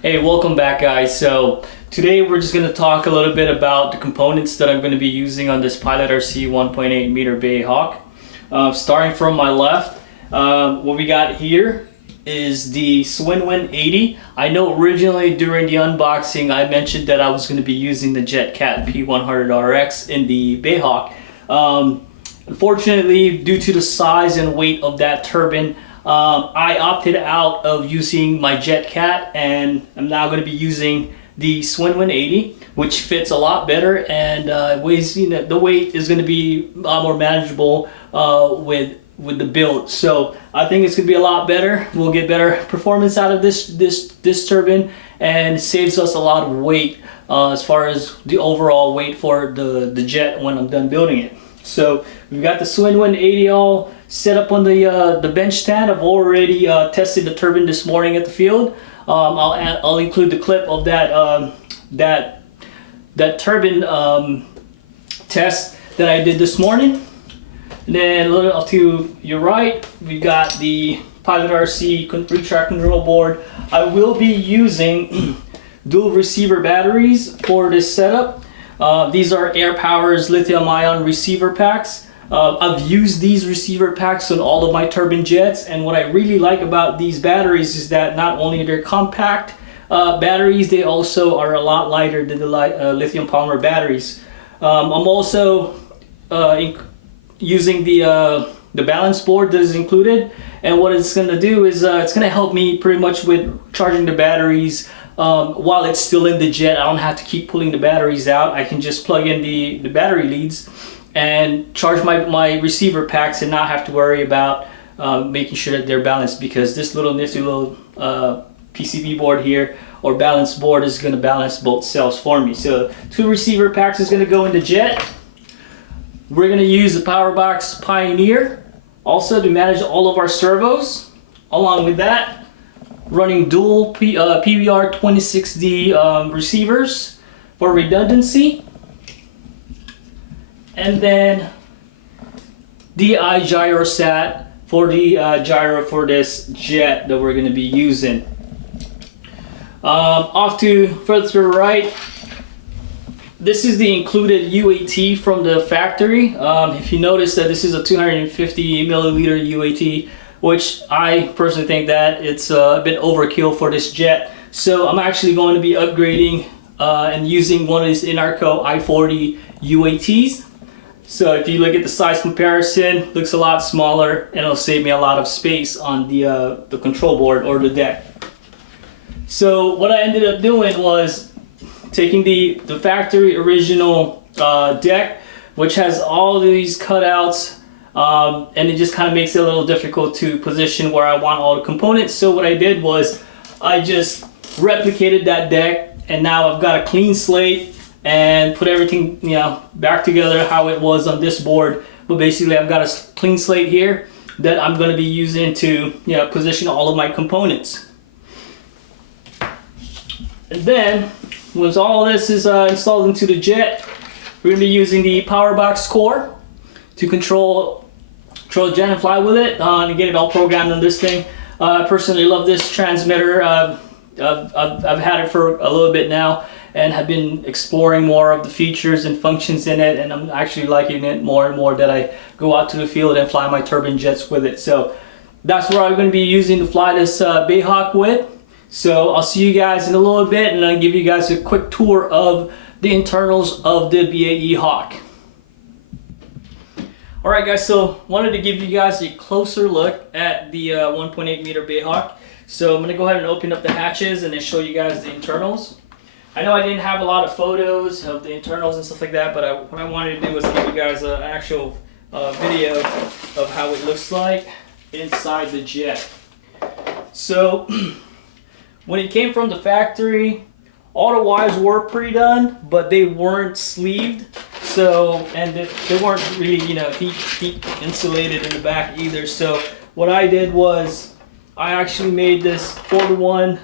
Hey, welcome back guys. So today we're just going to talk a little bit about the components that I'm going to be using on this Pilot RC 1.8 m Bae Hawk. Starting from my left, what we got here is the Swinwind 80. I know originally during the unboxing I mentioned that I was going to be using the JetCat P100RX in the Bae Hawk. Unfortunately, due to the size and weight of that turbine, I opted out of using my JetCat, and I'm now going to be using the Swinwind 80, which fits a lot better and weighs, the weight is going to be a lot more manageable with the build. So I think it's going to be a lot better. We'll get better performance out of this turbine, and it saves us a lot of weight as far as the overall weight for the jet when I'm done building it. So we've got the Swinwind 80 all set up on the bench stand. I've already tested the turbine this morning at the field. I'll include the clip of that turbine test that I did this morning. And then a little off to your right, we've got the Pilot RC retract control board. I will be using dual receiver batteries for this setup. These are AirPower's lithium-ion receiver packs. I've used these receiver packs on all of my turbine jets, and what I really like about these batteries is that not only they're compact batteries, they also are a lot lighter than the lithium polymer batteries. I'm also using the balance board that is included, and what it's going to do is it's going to help me pretty much with charging the batteries while it's still in the jet. I don't have to keep pulling the batteries out. I can just plug in the battery leads and charge my receiver packs and not have to worry about making sure that they're balanced, because this little nifty little PCB board here or balance board is going to balance both cells for me. So 2 receiver packs is going to go in the jet. We're going to use the Powerbox Pioneer also to manage all of our servos. Along with that, running dual PBR 26D receivers for redundancy. And then DI gyrosat for the gyro for this jet that we're going to be using. Off to further to the right, this is the included UAT from the factory. If you notice that this is a 250 milliliter UAT, which I personally think that it's a bit overkill for this jet. So I'm actually going to be upgrading and using one of these Inarco i40 UATs. So if you look at the size comparison, looks a lot smaller, and it'll save me a lot of space on the control board or the deck. So what I ended up doing was taking the factory original deck, which has all these cutouts, and it just kind of makes it a little difficult to position where I want all the components. So what I did was I just replicated that deck, and now I've got a clean slate and put everything back together how it was on this board. But basically I've got a clean slate here that I'm going to be using to position all of my components. And then once all this is installed into the jet, we're going to be using the Powerbox core to control the jet and fly with it and get it all programmed on this thing. I personally love this transmitter. I've had it for a little bit now and have been exploring more of the features and functions in it, and I'm actually liking it more and more that I go out to the field and fly my turbine jets with it. So that's what I'm going to be using to fly this Bae Hawk with. So I'll see you guys in a little bit, and I'll give you guys a quick tour of the internals of the BAE Hawk. Alright guys, so wanted to give you guys a closer look at the 1.8 m Bae Hawk. So I'm going to go ahead and open up the hatches and then show you guys the internals. I know I didn't have a lot of photos of the internals and stuff like that, but what I wanted to do was give you guys an actual video of how it looks like inside the jet. So when it came from the factory, all the wires were pre-done, but they weren't sleeved. So, and they weren't really, heat insulated in the back either. So what I did was I actually made this 4-to-1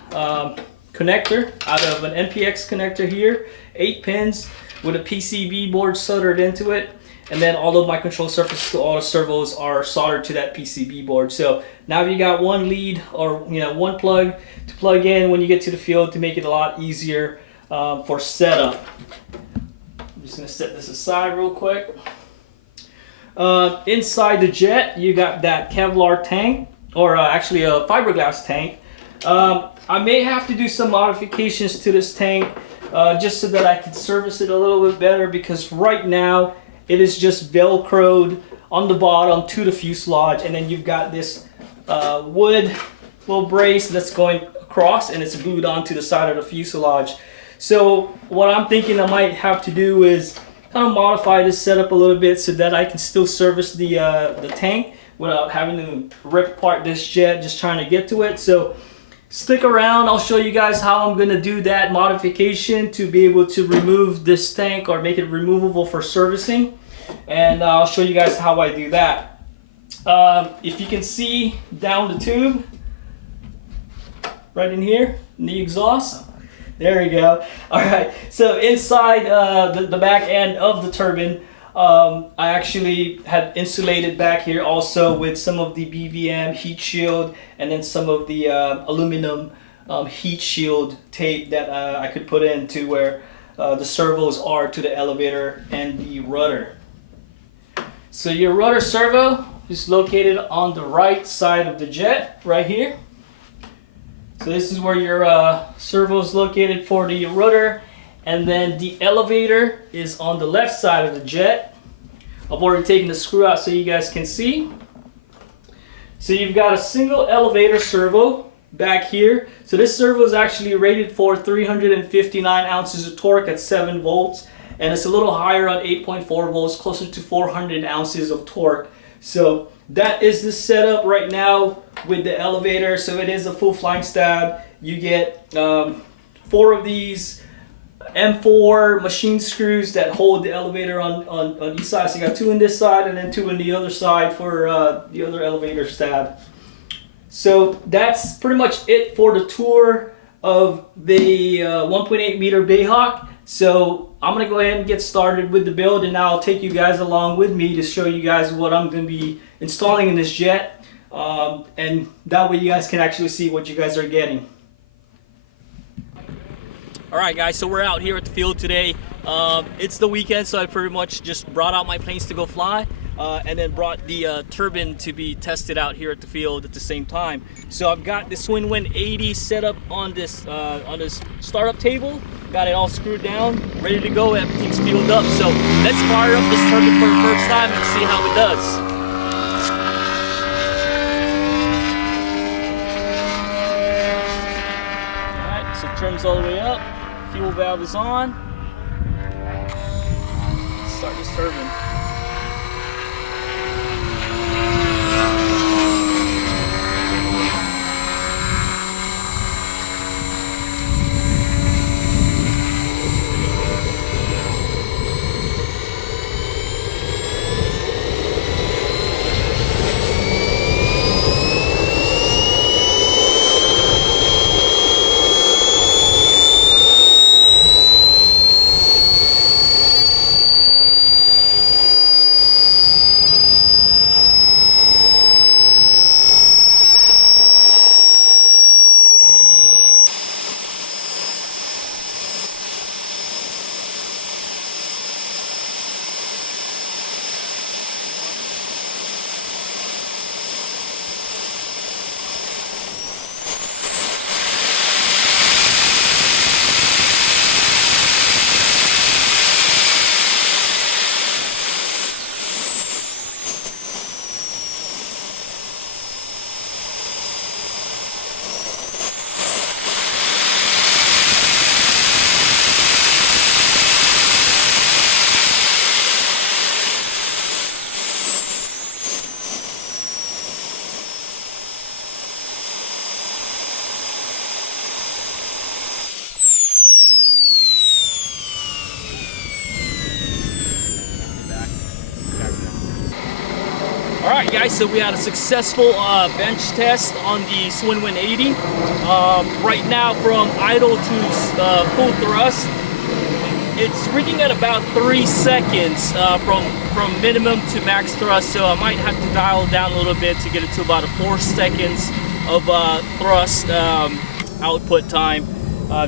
connector out of an NPX connector here, 8 pins with a PCB board soldered into it. And then all of my control surfaces to all the servos are soldered to that PCB board. So now you got one lead, or one plug to plug in when you get to the field to make it a lot easier for setup. I'm just gonna set this aside real quick. Inside the jet, you got that Kevlar tank, or actually a fiberglass tank. I may have to do some modifications to this tank just so that I can service it a little bit better, because right now it is just velcroed on the bottom to the fuselage, and then you've got this wood little brace that's going across, and it's glued onto the side of the fuselage. So what I'm thinking I might have to do is kind of modify this setup a little bit so that I can still service the tank without having to rip apart this jet just trying to get to it. So stick around, I'll show you guys how I'm gonna do that modification to be able to remove this tank or make it removable for servicing. And I'll show you guys how I do that. If you can see down the tube, right in here, in the exhaust, there we go. All right, so inside the back end of the turbine, I actually had insulated back here also with some of the BVM heat shield, and then some of the aluminum heat shield tape that I could put in to where the servos are to the elevator and the rudder. So your rudder servo is located on the right side of the jet, right here. So this is where your servo is located for the rudder, and then the elevator is on the left side of the jet. I've already taken the screw out so you guys can see. So you've got a single elevator servo back here. So this servo is actually rated for 359 ounces of torque at 7 volts, and it's a little higher on 8.4 volts, closer to 400 ounces of torque. So that is the setup right now with the elevator. So it is a full flying stab. You get 4 of these M4 machine screws that hold the elevator on each side. So you got 2 on this side and then 2 on the other side for the other elevator stab. So that's pretty much it for the tour of the 1.8 m Bae Hawk. So I'm gonna go ahead and get started with the build, and now I'll take you guys along with me to show you guys what I'm gonna be installing in this jet, and that way you guys can actually see what you guys are getting. Alright guys, so we're out here at the field today. It's the weekend, so I pretty much just brought out my planes to go fly, and then brought the turbine to be tested out here at the field at the same time. So I've got this Swinwin80 set up on this startup table. Got it all screwed down, ready to go, everything's fueled up. So let's fire up this turbine for the first time and see how it does. Alright, so trims all the way up, fuel valve is on. Let's start this turbine. Alright guys, so we had a successful bench test on the Swinwin80. Right now from idle to full thrust, it's reading at about 3 seconds from minimum to max thrust, so I might have to dial down a little bit to get it to about 4 seconds of thrust output time,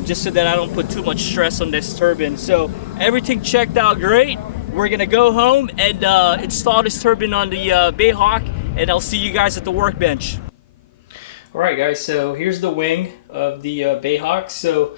just so that I don't put too much stress on this turbine. So everything checked out great. We're gonna go home and install this turbine on the Bae Hawk, and I'll see you guys at the workbench. Alright guys, so here's the wing of the Bae Hawk. So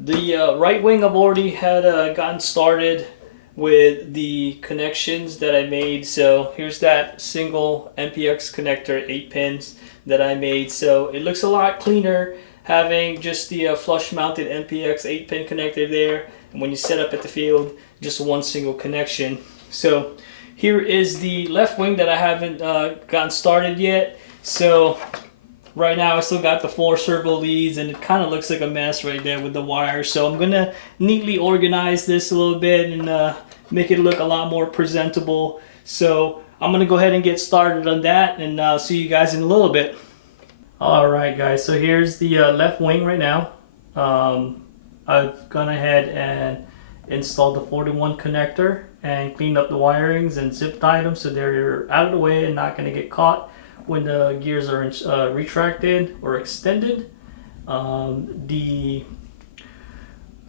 the right wing I've already had gotten started with the connections that I made. So here's that single MPX connector, 8 pins that I made. So it looks a lot cleaner having just the flush mounted MPX 8 pin connector there, and when you set up at the field, just one single connection. So here is the left wing that I haven't gotten started yet. So right now I still got the 4 servo leads, and it kind of looks like a mess right there with the wires. So I'm gonna neatly organize this a little bit and make it look a lot more presentable. So I'm gonna go ahead and get started on that, and see you guys in a little bit. Alright guys, so here's the left wing right now. I've gone ahead and installed the 4-to-1 connector and cleaned up the wirings and zip tied them so they're out of the way and not going to get caught when the gears are retracted or extended. The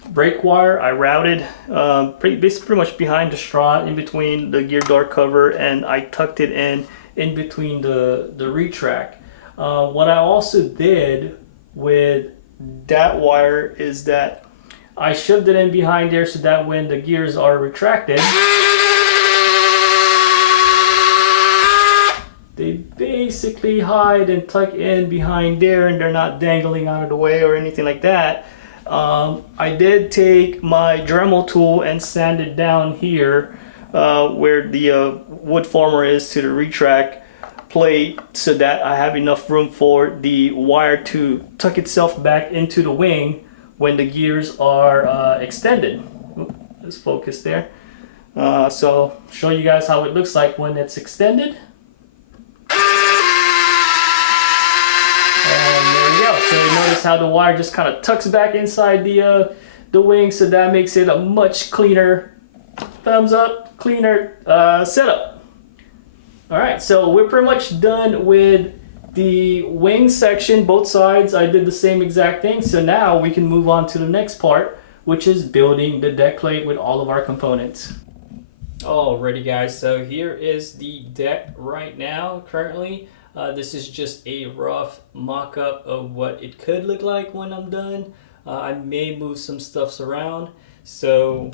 brake wire I routed pretty much behind the strut, in between the gear door cover, and I tucked it in between the retract. What I also did with that wire is that I shoved it in behind there so that when the gears are retracted, they basically hide and tuck in behind there, and they're not dangling out of the way or anything like that. I did take my Dremel tool and sand it down here where the wood former is to the retract plate, so that I have enough room for the wire to tuck itself back into the wing when the gears are extended. Let's focus there. So I'll show you guys how it looks like when it's extended. And there you go. So you notice how the wire just kind of tucks back inside the wing, so that makes it a much cleaner, thumbs up, cleaner setup. Alright, so we're pretty much done with the wing section, both sides. I did the same exact thing, so now we can move on to the next part, which is building the deck plate with all of our components. Alrighty guys, so here is the deck right now currently. This is just a rough mock-up of what it could look like when I'm done. I may move some stuffs around. So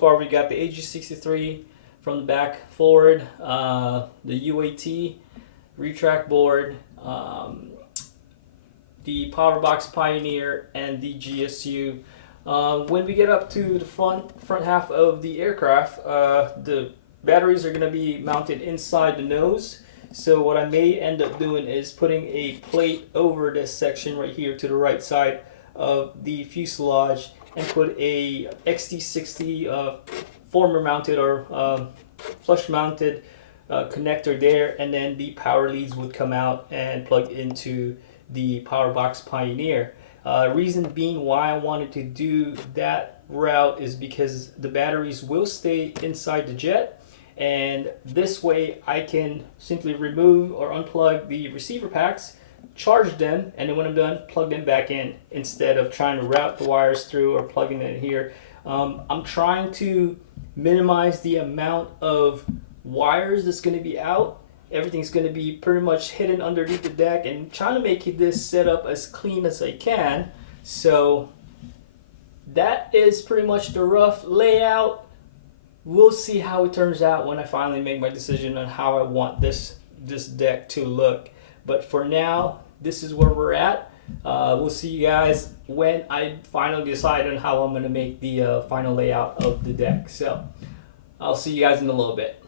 far we got the AG63 from the back forward, the UAT retract board, the Powerbox Pioneer, and the GSU. When we get up to the front half of the aircraft, the batteries are going to be mounted inside the nose. So what I may end up doing is putting a plate over this section right here to the right side of the fuselage, and put a XT60 former mounted or flush mounted connector there, and then the power leads would come out and plug into the Powerbox Pioneer. Reason being why I wanted to do that route is because the batteries will stay inside the jet, and this way I can simply remove or unplug the receiver packs, charge them, and then when I'm done, plug them back in instead of trying to route the wires through or plugging it in here. I'm trying to minimize the amount of wires that's going to be out. Everything's going to be pretty much hidden underneath the deck, and trying to make this setup as clean as I can. So that is pretty much the rough layout. We'll see how it turns out when I finally make my decision on how I want this deck to look. But for now, this is where we're at. We'll see you guys when I finally decide on how I'm going to make the final layout of the deck. So I'll see you guys in a little bit.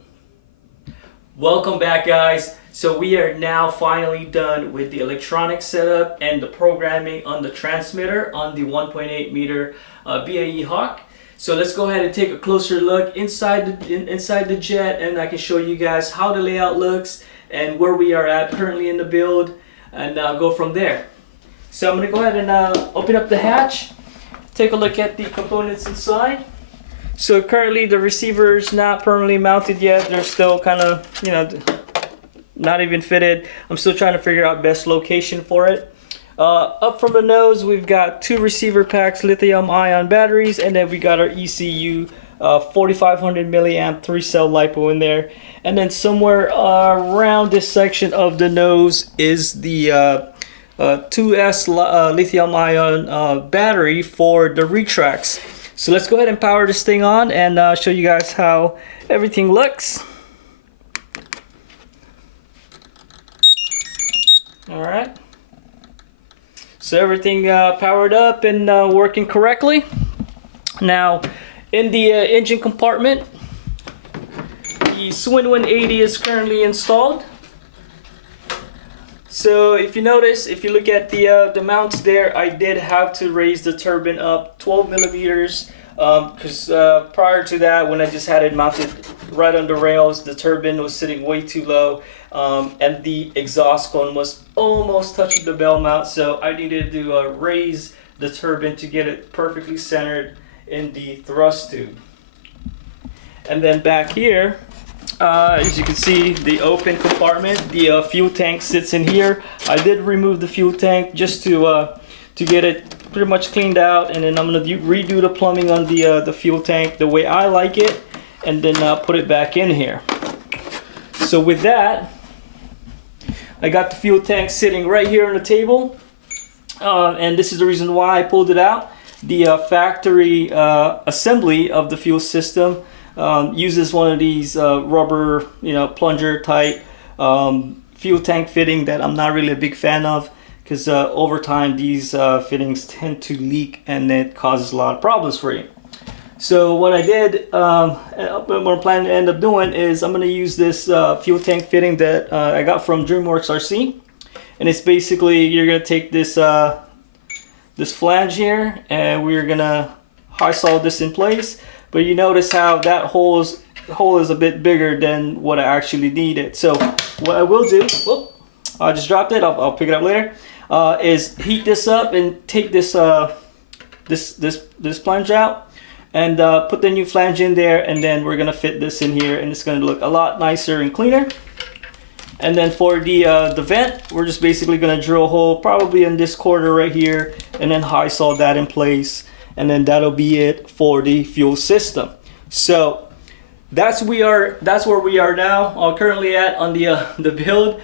Welcome back guys. So we are now finally done with the electronic setup and the programming on the transmitter on the 1.8 m Bae Hawk. So let's go ahead and take a closer look inside the jet, and I can show you guys how the layout looks and where we are at currently in the build, and go from there. So I'm going to go ahead and open up the hatch, take a look at the components inside. So currently the receiver is not permanently mounted yet. They're still kind of, you know, not even fitted. I'm still trying to figure out best location for it. Up from the nose, we've got 2 receiver packs, lithium ion batteries, and then we got our ECU 4500 milliamp 3-cell LiPo in there. And then somewhere around this section of the nose is the 2S lithium ion battery for the retracts. So let's go ahead and power this thing on and show you guys how everything looks. All right. So everything powered up and working correctly. Now, in the engine compartment, the Swin 180 is currently installed. So if you notice, if you look at the mounts there, I did have to raise the turbine up 12 millimeters because prior to that, when I just had it mounted right on the rails, the turbine was sitting way too low and the exhaust cone was almost touching the bell mount. So I needed to raise the turbine to get it perfectly centered in the thrust tube. And then back here, as you can see, the open compartment, the fuel tank sits in here. I did remove the fuel tank just to get it pretty much cleaned out, and then I'm gonna redo the plumbing on the fuel tank the way I like it, and then put it back in here. So with that, I got the fuel tank sitting right here on the table, and this is the reason why I pulled it out. The factory assembly of the fuel system uses one of these rubber, you know, plunger type fuel tank fitting that I'm not really a big fan of, because over time these fittings tend to leak and it causes a lot of problems for you. So what I did, what I'm planning to end up doing is I'm going to use this fuel tank fitting that I got from DreamWorks RC, and it's basically, you're going to take this this flange here and we're going to high solder this in place. But you notice how that hole is a bit bigger than what I actually needed. So what I will do, whoop, I just dropped it, I'll pick it up later, is heat this up and take this this flange out and put the new flange in there, and then we're gonna fit this in here and it's gonna look a lot nicer and cleaner. And then for the vent, we're just basically gonna drill a hole probably in this corner right here and then high solder that in place. And then that'll be it for the fuel system. So that's where we are now. Currently at on the build.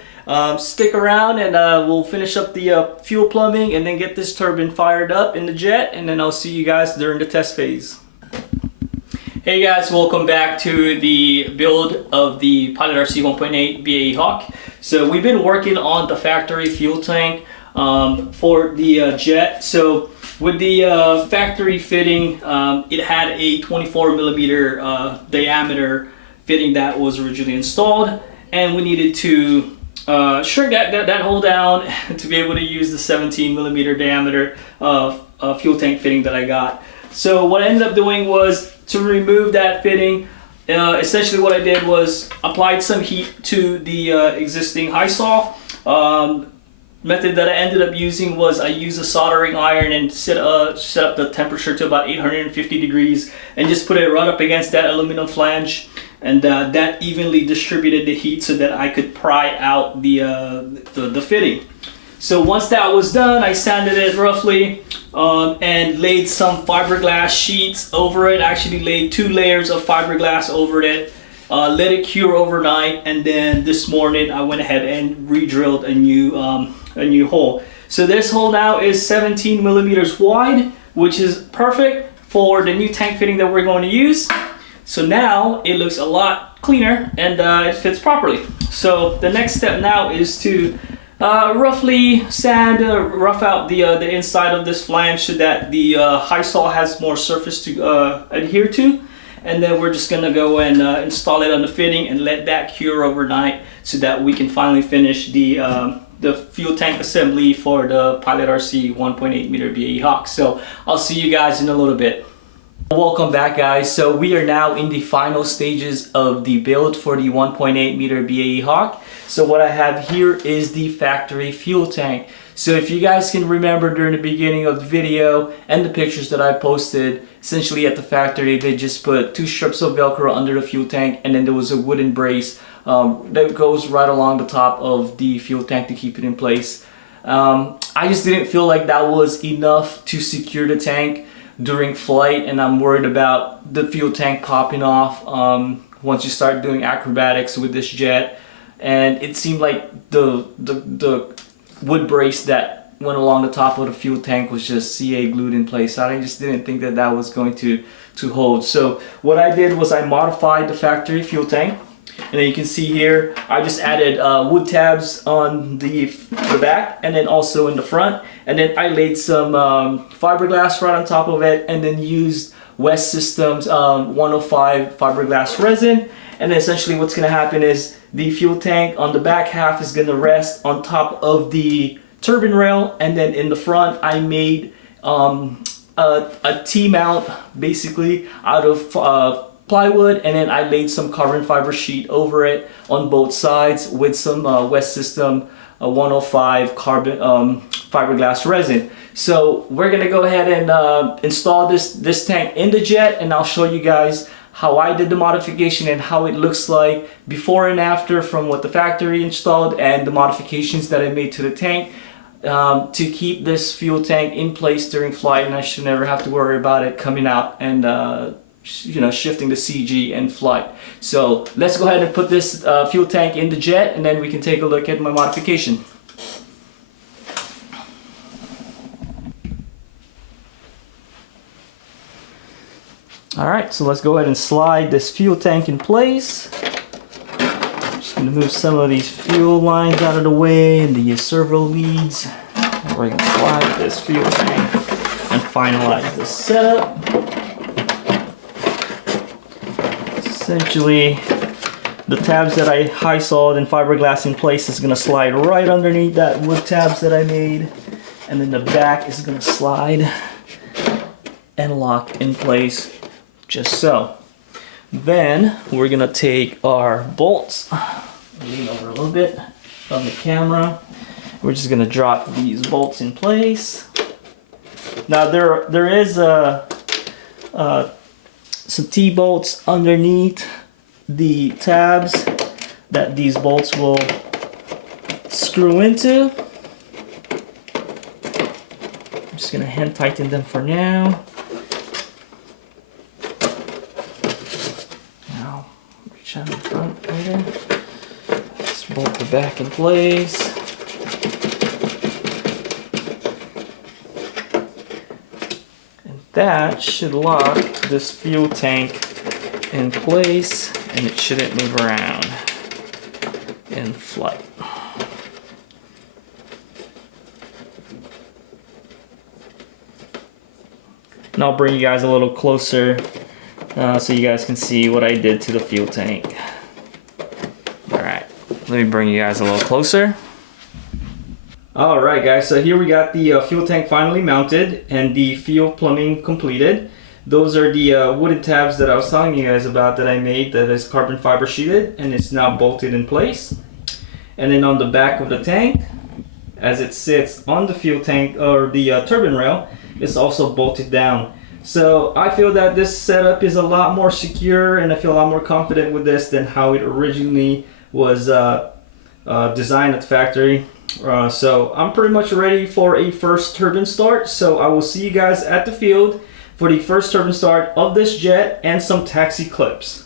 Stick around and we'll finish up the fuel plumbing and then get this turbine fired up in the jet, and then I'll see you guys during the test phase. Hey guys, welcome back to the build of the Pilot RC 1.8 Bae Hawk. So we've been working on the factory fuel tank for the jet. So with the factory fitting, it had a 24 millimeter diameter fitting that was originally installed, and we needed to shrink that hole down to be able to use the 17 millimeter diameter fuel tank fitting that I got. So what I ended up doing was to remove that fitting. Essentially what I did was applied some heat to the existing high sol. Method that I ended up using was I used a soldering iron and set up the temperature to about 850 degrees and just put it right up against that aluminum flange, and that evenly distributed the heat so that I could pry out the fitting. So once that was done, I sanded it roughly and laid some fiberglass sheets over it. I actually laid 2 layers of fiberglass over it. Let it cure overnight, and then this morning I went ahead and re-drilled a new hole. So this hole now is 17 millimeters wide, which is perfect for the new tank fitting that we're going to use. So now it looks a lot cleaner and it fits properly. So the next step now is to roughly sand, rough out the inside of this flange so that the high sol has more surface to adhere to. And then we're just gonna go and install it on the fitting and let that cure overnight so that we can finally finish the fuel tank assembly for the Pilot RC 1.8 Bae Hawk. So I'll see you guys in a little bit. Welcome back, guys. So we are now in the final stages of the build for the 1.8 m Bae Hawk. So what I have here is the factory fuel tank. So if you guys can remember during the beginning of the video and the pictures that I posted, essentially at the factory they just put 2 strips of Velcro under the fuel tank, and then there was a wooden brace that goes right along the top of the fuel tank to keep it in place. I just didn't feel like that was enough to secure the tank during flight, and I'm worried about the fuel tank popping off once you start doing acrobatics with this jet. And it seemed like the wood brace that went along the top of the fuel tank was just CA glued in place. I just didn't think that that was going to hold. So what I did was I modified the factory fuel tank. And then you can see here, I just added wood tabs on the back and then also in the front. And then I laid some fiberglass right on top of it, and then used West Systems 105 fiberglass resin. And then essentially what's going to happen is the fuel tank on the back half is going to rest on top of the turbine rail. And then in the front, I made a T-mount basically out of plywood, and then I laid some carbon fiber sheet over it on both sides with some West System 105 carbon fiberglass resin. So we're gonna go ahead and install this tank in the jet, and I'll show you guys how I did the modification and how it looks like before and after from what the factory installed and the modifications that I made to the tank to keep this fuel tank in place during flight, and I should never have to worry about it coming out and shifting the CG in flight. So let's go ahead and put this fuel tank in the jet, and then we can take a look at my modification. Alright, so let's go ahead and slide this fuel tank in place. Just going to move some of these fuel lines out of the way and the servo leads. And we're going to slide this fuel tank and finalize the setup. Essentially, the tabs that I high sawed and fiberglass in place is going to slide right underneath that wood tabs that I made, and then the back is going to slide and lock in place just so. Then we're going to take our bolts, lean over a little bit from the camera. We're just going to drop these bolts in place. Now there is some T-bolts underneath the tabs that these bolts will screw into. I'm just gonna hand tighten them for now. Now, reach out in front later. Let's bolt the back in place. That should lock this fuel tank in place, and it shouldn't move around in flight. And I'll bring you guys a little closer so you guys can see what I did to the fuel tank. Alright, let me bring you guys a little closer. Alright guys, so here we got the fuel tank finally mounted and the fuel plumbing completed. Those are the wooden tabs that I was telling you guys about that I made that is carbon fiber sheeted, and it's now bolted in place. And then on the back of the tank, as it sits on the fuel tank or the turbine rail, it's also bolted down. So I feel that this setup is a lot more secure, and I feel a lot more confident with this than how it originally was designed at the factory. So I'm pretty much ready for a first turbine start. So I will see you guys at the field for the first turbine start of this jet and some taxi clips.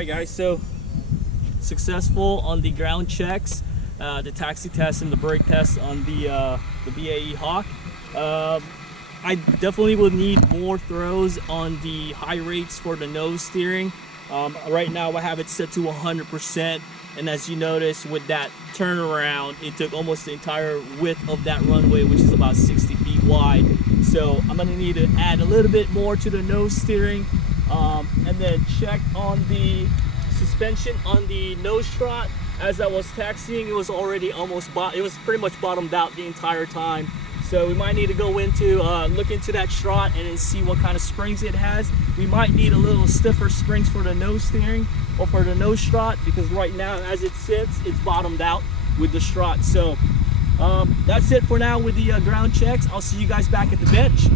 right guys, so successful on the ground checks, the taxi test and the brake test on the Bae Hawk. I definitely will need more throws on the high rates for the nose steering. Right now I have it set to 100%, and as you notice with that turnaround, it took almost the entire width of that runway, which is about 60 feet wide. So I'm gonna need to add a little bit more to the nose steering, and then check on the suspension on the nose strut. As I was taxiing, it was already it was pretty much bottomed out the entire time. So we might need to go into look into that strut and then see what kind of springs it has. We might need a little stiffer springs for the nose steering or for the nose strut, because right now as it sits, it's bottomed out with the strut. So that's it for now with the ground checks. I'll see you guys back at the bench.